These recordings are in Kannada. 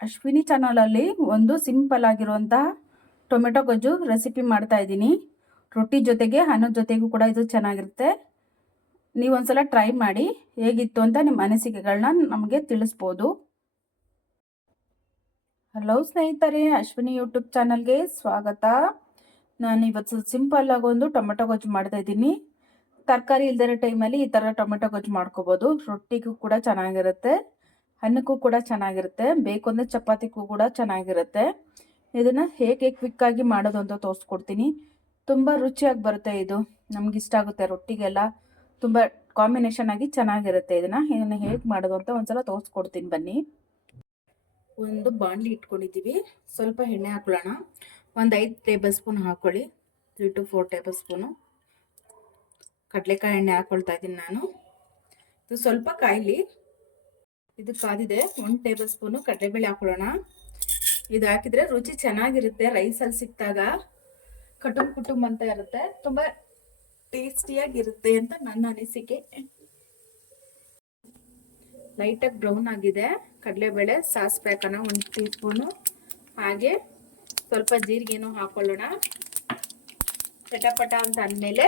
ಅಶ್ವಿನಿ ಚಾನಲಲ್ಲಿ ಒಂದು ಸಿಂಪಲ್ ಆಗಿರುವಂತಹ ಟೊಮೆಟೊ ಗೊಜ್ಜು ರೆಸಿಪಿ ಮಾಡ್ತಾ ಇದ್ದೀನಿ. ರೊಟ್ಟಿ ಜೊತೆಗೆ ಅನ್ನದ ಜೊತೆಗೂ ಕೂಡ ಇದು ಚೆನ್ನಾಗಿರುತ್ತೆ. ನೀವು ಒಂದ್ಸಲ ಟ್ರೈ ಮಾಡಿ ಹೇಗಿತ್ತು ಅಂತ ನಿಮ್ಮ ಅನಿಸಿಕೆಗಳನ್ನ ನಮಗೆ ತಿಳಿಸ್ಬೋದು. ಹಲೋ ಸ್ನೇಹಿತರೆ, ಅಶ್ವಿನಿ ಯೂಟ್ಯೂಬ್ ಚಾನಲ್ಗೆ ಸ್ವಾಗತ. ನಾನು ಇವತ್ತು ಸಿಂಪಲ್ ಆಗಿ ಒಂದು ಟೊಮೆಟೊ ಗೊಜ್ಜು ಮಾಡ್ತಾ ಇದ್ದೀನಿ. ತರಕಾರಿ ಇಲ್ದಿರೋ ಟೈಮಲ್ಲಿ ಈ ಥರ ಟೊಮೆಟೊ ಗೊಜ್ಜು ಮಾಡ್ಕೋಬೋದು. ರೊಟ್ಟಿಗೂ ಕೂಡ ಚೆನ್ನಾಗಿರುತ್ತೆ, ಅನ್ನಕ್ಕೂ ಕೂಡ ಚೆನ್ನಾಗಿರುತ್ತೆ, ಬೇಕು ಅಂದರೆ ಚಪಾತಿಗೂ ಕೂಡ ಚೆನ್ನಾಗಿರುತ್ತೆ. ಇದನ್ನು ಹೇಗೆ ಕ್ವಿಕ್ಕಾಗಿ ಮಾಡೋದು ಅಂತ ತೋರಿಸ್ಕೊಡ್ತೀನಿ. ತುಂಬ ರುಚಿಯಾಗಿ ಬರುತ್ತೆ. ಇದು ನಮ್ಗೆ ಇಷ್ಟ ಆಗುತ್ತೆ. ರೊಟ್ಟಿಗೆಲ್ಲ ತುಂಬ ಕಾಂಬಿನೇಷನ್ ಆಗಿ ಚೆನ್ನಾಗಿರುತ್ತೆ. ಇದನ್ನು ಹೇಗೆ ಮಾಡೋದು ಅಂತ ಒಂದ್ಸಲ ತೋರಿಸ್ಕೊಡ್ತೀನಿ ಬನ್ನಿ. ಒಂದು ಬಾಣಲಿ ಇಟ್ಕೊಂಡಿದ್ದೀವಿ. ಸ್ವಲ್ಪ ಎಣ್ಣೆ ಹಾಕೊಳ್ಳೋಣ. ಒಂದು 5 ಟೇಬಲ್ ಸ್ಪೂನ್ ಹಾಕೊಳ್ಳಿ. 3 to 4 ಟೇಬಲ್ ಸ್ಪೂನು ಕಡಲೆಕಾಯಿ ಎಣ್ಣೆ ಹಾಕೊಳ್ತಾ ಇದ್ದೀನಿ ನಾನು. ಇದು ಸ್ವಲ್ಪ ಕಾಯಿಲಿ. ಇದು ಕಾದಿದೆ. 1 ಟೇಬಲ್ ಸ್ಪೂನು ಕಡಲೆಬೇಳೆ ಹಾಕೊಳ್ಳೋಣ. ಇದು ಹಾಕಿದ್ರೆ ರುಚಿ ಚೆನ್ನಾಗಿರುತ್ತೆ. ರೈಸಲ್ಲಿ ಸಿಕ್ಕಿದಾಗ ಕುಟುಂಬ ಅಂತ ಇರುತ್ತೆ, ತುಂಬ ಟೇಸ್ಟಿಯಾಗಿರುತ್ತೆ ಅಂತ ನನ್ನ ಅನಿಸಿಕೆ. ಲೈಟಾಗಿ ಬ್ರೌನ್ ಆಗಿದೆ ಕಡಲೆಬೇಳೆ. ಸಾಸಿವೆ ಹಾಕೋಣ 1 ಟೀ ಸ್ಪೂನು. ಹಾಗೆ ಸ್ವಲ್ಪ ಜೀರಿಗೆನೂ ಹಾಕೊಳ್ಳೋಣ. ಚಟಪಟ ಅಂತ ಅಂದಮೇಲೆ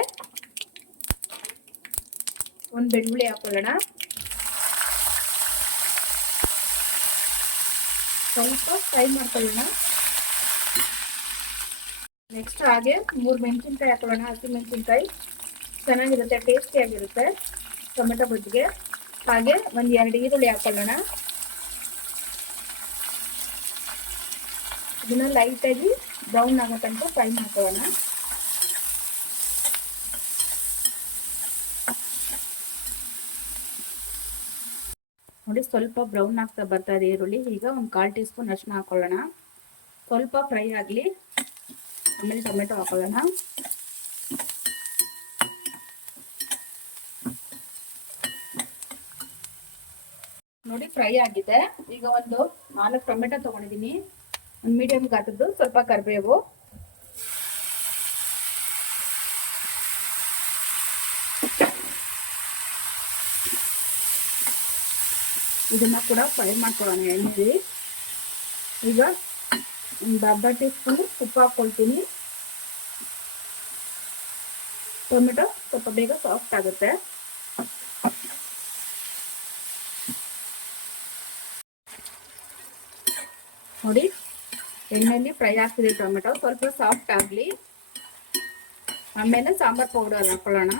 ಒಂದು ಬೆಳ್ಳುಳ್ಳಿ ಹಾಕೊಳ್ಳೋಣ. ಸ್ವಲ್ಪ ಫ್ರೈ ಮಾಡ್ಕೊಳ್ಳೋಣ. ನೆಕ್ಸ್ಟ್ ಹಾಗೆ 3 ಮೆಣಸಿನ್ಕಾಯಿ ಹಾಕೊಳ್ಳೋಣ. ಹಸಿ ಮೆಣಸಿನ್ಕಾಯಿ ಚೆನ್ನಾಗಿರುತ್ತೆ, ಟೇಸ್ಟಿಯಾಗಿರುತ್ತೆ ಟೊಮೆಟೊ ಗೊಜ್ಜಿಗೆ. ಹಾಗೆ 1-2 ಈರುಳ್ಳಿ ಹಾಕೊಳ್ಳೋಣ. ಇದನ್ನ ಲೈಟಾಗಿ ಬ್ರೌನ್ ಆಗೋ ತನಕ ಫ್ರೈ ಮಾಡ್ಕೊಳ್ಳೋಣ. ನೋಡಿ, ಸ್ವಲ್ಪ ಬ್ರೌನ್ ಆಗ್ತಾ ಬರ್ತಾ ಇದೆ ಈರುಳ್ಳಿ. ಈಗ ಒಂದು 1/4 ಟೀ ಸ್ಪೂನ್ ಅರಿಶಿನ ಹಾಕೊಳ್ಳೋಣ. ಸ್ವಲ್ಪ ಫ್ರೈ ಆಗಲಿ, ಆಮೇಲೆ ಟೊಮೆಟೊ ಹಾಕೊಳ್ಳೋಣ. ನೋಡಿ, ಫ್ರೈ ಆಗಿದೆ. ಈಗ ಒಂದು 4 ಟೊಮೆಟೊ ತೊಗೊಂಡಿದ್ದೀನಿ, ಒಂದು ಮೀಡಿಯಂ ಗಾತ್ರದ್ದು. ಸ್ವಲ್ಪ ಕರಿಬೇವು, ಇದನ್ನ ಕೂಡ ಫ್ರೈ ಮಾಡ್ಕೊಳ್ಳೋಣ ಎಣ್ಣೆಲಿ. ಈಗ ಒಂದು ಅರ್ಧ ಟೀ ಸ್ಪೂನ್ ಉಪ್ಪು ಹಾಕ್ಕೊಳ್ತೀನಿ. ಟೊಮೆಟೊ ಸ್ವಲ್ಪ ಬೇಗ ಸಾಫ್ಟ್ ಆಗುತ್ತೆ. ನೋಡಿ, ಎಣ್ಣೆಯಲ್ಲಿ ಫ್ರೈ ಆಗ್ತಿದೆ ಟೊಮೆಟೊ. ಸ್ವಲ್ಪ ಸಾಫ್ಟ್ ಆಗಲಿ, ಆಮೇಲೆ ಸಾಂಬಾರ್ ಪೌಡರ್ ಹಾಕೊಳ್ಳೋಣ.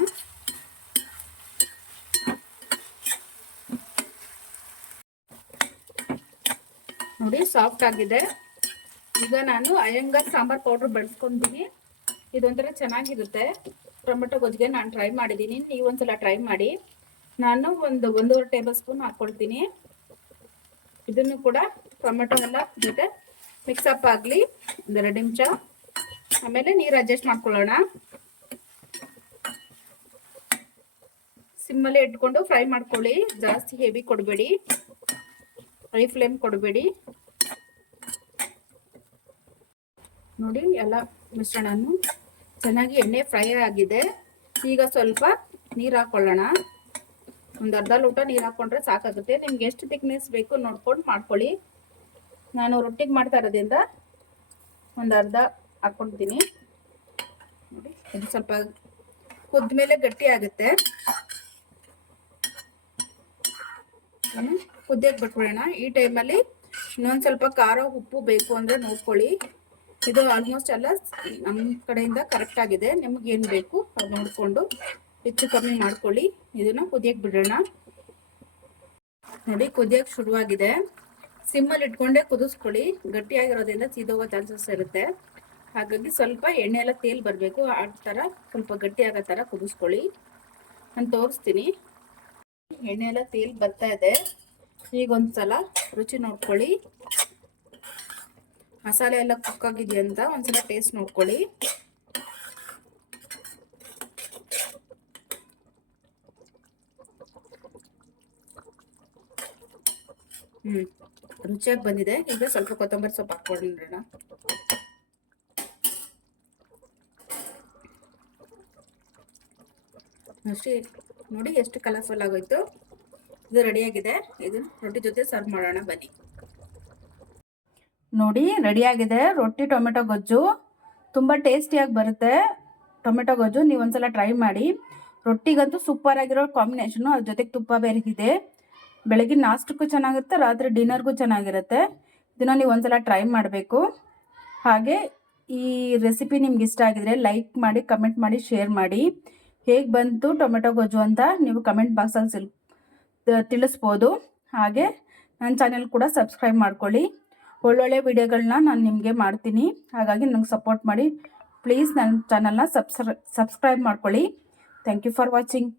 ನೋಡಿ, ಸಾಫ್ಟ್ ಆಗಿದೆ. ಈಗ ನಾನು ಅಯ್ಯಂಗಾರ್ ಸಾಂಬಾರ್ ಪೌಡರ್ ಬಳಸ್ಕೊಂತೀನಿ. ಇದೊಂಥರ ಚೆನ್ನಾಗಿರುತ್ತೆ ಟೊಮೆಟೊ ಗೊಜ್ಜಿಗೆ. ನಾನು ಟ್ರೈ ಮಾಡಿದ್ದೀನಿ, ನೀವೊಂದ್ಸಲ ಟ್ರೈ ಮಾಡಿ. ನಾನು ಒಂದು 1.5 ಟೇಬಲ್ ಸ್ಪೂನ್ ಹಾಕ್ಕೊಳ್ತೀನಿ. ಇದನ್ನು ಕೂಡ ಟೊಮೆಟೊ ಎಲ್ಲ ಜೊತೆ ಮಿಕ್ಸಪ್ ಆಗಲಿ 1-2 ನಿಮಿಷ. ಆಮೇಲೆ ನೀರು ಅಡ್ಜಸ್ಟ್ ಮಾಡ್ಕೊಳ್ಳೋಣ. ಸಿಮ್ಮಲ್ಲೇ ಇಟ್ಕೊಂಡು ಫ್ರೈ ಮಾಡ್ಕೊಳ್ಳಿ. ಜಾಸ್ತಿ ಹೆವಿ ಕೊಡಬೇಡಿ, ಹೈ ಫ್ಲೇಮ್ ಕೊಡಬೇಡಿ. ನೋಡಿ, ಎಲ್ಲ ಮಿಶ್ರಣನು ಚೆನ್ನಾಗಿ ಎಣ್ಣೆ ಫ್ರೈ ಆಗಿದೆ. ಈಗ ಸ್ವಲ್ಪ ನೀರು ಹಾಕೊಳ್ಳೋಣ. ಒಂದು ಅರ್ಧ ಲೋಟ ನೀರು ಹಾಕ್ಕೊಂಡ್ರೆ ಸಾಕಾಗುತ್ತೆ. ನಿಮ್ಗೆ ಎಷ್ಟು ಥಿಕ್ನೆಸ್ ಬೇಕು ನೋಡ್ಕೊಂಡು ಮಾಡ್ಕೊಳ್ಳಿ. ನಾನು ರೊಟ್ಟಿಗೆ ಮಾಡ್ತಾ ಇರೋದ್ರಿಂದ ಒಂದು ಅರ್ಧ ಹಾಕ್ಕೊಳ್ತೀನಿ. ನೋಡಿ, ಇದು ಸ್ವಲ್ಪ ಕುದ್ದ ಮೇಲೆ ಗಟ್ಟಿ ಆಗುತ್ತೆ. ಕುದಿಯಕ್ಕೆ ಬಿಟ್ಬಿಡೋಣ. ಈ ಟೈಮಲ್ಲಿ ಇನ್ನೊಂದು ಸ್ವಲ್ಪ ಖಾರ ಉಪ್ಪು ಬೇಕು ಅಂದರೆ ನೋಡ್ಕೊಳ್ಳಿ. ಇದು ಆಲ್ಮೋಸ್ಟ್ ಎಲ್ಲ ನಮ್ಮ ಕಡೆಯಿಂದ ಕರೆಕ್ಟ್ ಆಗಿದೆ. ನಿಮಗೇನು ಬೇಕು ಅದು ನೋಡಿಕೊಂಡು ಹೆಚ್ಚು ಕಮ್ಮಿ ಮಾಡ್ಕೊಳ್ಳಿ. ಇದನ್ನು ಕುದಿಯಕ್ಕೆ ಬಿಡೋಣ. ನೋಡಿ, ಕುದಿಯಕ್ಕೆ ಶುರುವಾಗಿದೆ. ಸಿಮ್ಮಲ್ಲಿ ಇಟ್ಕೊಂಡೇ ಕುದಿಸ್ಕೊಳ್ಳಿ. ಗಟ್ಟಿಯಾಗಿರೋದ್ರಿಂದ ಸೀದೋಗೋ ಚಾನ್ಸಸ್ ಇರುತ್ತೆ. ಹಾಗಾಗಿ ಸ್ವಲ್ಪ ಎಣ್ಣೆ ಎಲ್ಲ ತೇಲ್ ಬರಬೇಕು. ಆ ಥರ ಸ್ವಲ್ಪ ಗಟ್ಟಿಯಾಗೋ ಥರ ಕುದಿಸ್ಕೊಳ್ಳಿ. ನಾನು ತೋರಿಸ್ತೀನಿ. ಎಣ್ಣೆ ಎಲ್ಲ ತೇಲ್ ಬರ್ತಾ ಇದೆ. ಈಗ ಒಂದ್ಸಲ ರುಚಿ ನೋಡ್ಕೊಳ್ಳಿ. ಮಸಾಲೆ ಎಲ್ಲ ಕುಕ್ ಆಗಿದೆಯಾ ಅಂತ ಒಂದ್ಸಲ ಟೇಸ್ಟ್ ನೋಡ್ಕೊಳ್ಳಿ. ರುಚಿಯಾಗಿ ಬಂದಿದೆ. ಈಗ ಸ್ವಲ್ಪ ಕೊತ್ತಂಬರಿ ಸೊಪ್ಪು ಹಾಕ್ಕೊಳ್ಳೋಣ. ಅಷ್ಟೇ. ನೋಡಿ, ಎಷ್ಟು ಕಲರ್ಫುಲ್ ಆಗೋಯ್ತು. ಇದು ರೆಡಿಯಾಗಿದೆ. ಇದು ರೊಟ್ಟಿ ಜೊತೆ ಸರ್ವ್ ಮಾಡೋಣ ಬನ್ನಿ. ನೋಡಿ ರೆಡಿಯಾಗಿದೆ ರೊಟ್ಟಿ ಟೊಮೆಟೊ ಗೊಜ್ಜು. ತುಂಬ ಟೇಸ್ಟಿಯಾಗಿ ಬರುತ್ತೆ ಟೊಮೆಟೊ ಗೊಜ್ಜು. ನೀವು ಒಂದ್ಸಲ ಟ್ರೈ ಮಾಡಿ. ರೊಟ್ಟಿಗಂತೂ ಸೂಪರ್ ಆಗಿರೋ ಕಾಂಬಿನೇಷನು. ಅದ್ರ ಜೊತೆಗೆ ತುಪ್ಪ ಬೇರೆ ಇದೆ. ಬೆಳಗ್ಗೆ ನಾಷ್ಟಕ್ಕೂ ಚೆನ್ನಾಗಿರುತ್ತೆ, ರಾತ್ರಿ ಡಿನ್ನರ್ಗೂ ಚೆನ್ನಾಗಿರುತ್ತೆ. ಇದನ್ನು ನೀವು ಒಂದ್ಸಲ ಟ್ರೈ ಮಾಡಬೇಕು. ಹಾಗೆ ಈ ರೆಸಿಪಿ ನಿಮ್ಗೆ ಇಷ್ಟ ಆಗಿದ್ರೆ ಲೈಕ್ ಮಾಡಿ, ಕಮೆಂಟ್ ಮಾಡಿ, ಶೇರ್ ಮಾಡಿ. ಹೇಗೆ ಬಂತು ಟೊಮೆಟೊ ಗೊಜ್ಜು ಅಂತ ನೀವು ಕಮೆಂಟ್ ಬಾಕ್ಸಲ್ಲಿ ತಿಳಿಸ್ಬೋದು. ಹಾಗೆ ನನ್ನ ಚಾನೆಲ್ ಕೂಡ ಸಬ್ಸ್ಕ್ರೈಬ್ ಮಾಡ್ಕೊಳ್ಳಿ. ಒಳ್ಳೊಳ್ಳೆ ವಿಡಿಯೋಗಳನ್ನ ನಾನು ನಿಮಗೆ ಮಾಡ್ತೀನಿ. ಹಾಗಾಗಿ ನಂಗೆ ಸಪೋರ್ಟ್ ಮಾಡಿ. ಪ್ಲೀಸ್ ನನ್ನ ಚಾನಲ್ನ ಸಬ್ಸ್ಕ್ರೈಬ್ ಮಾಡ್ಕೊಳ್ಳಿ. Thank you for watching.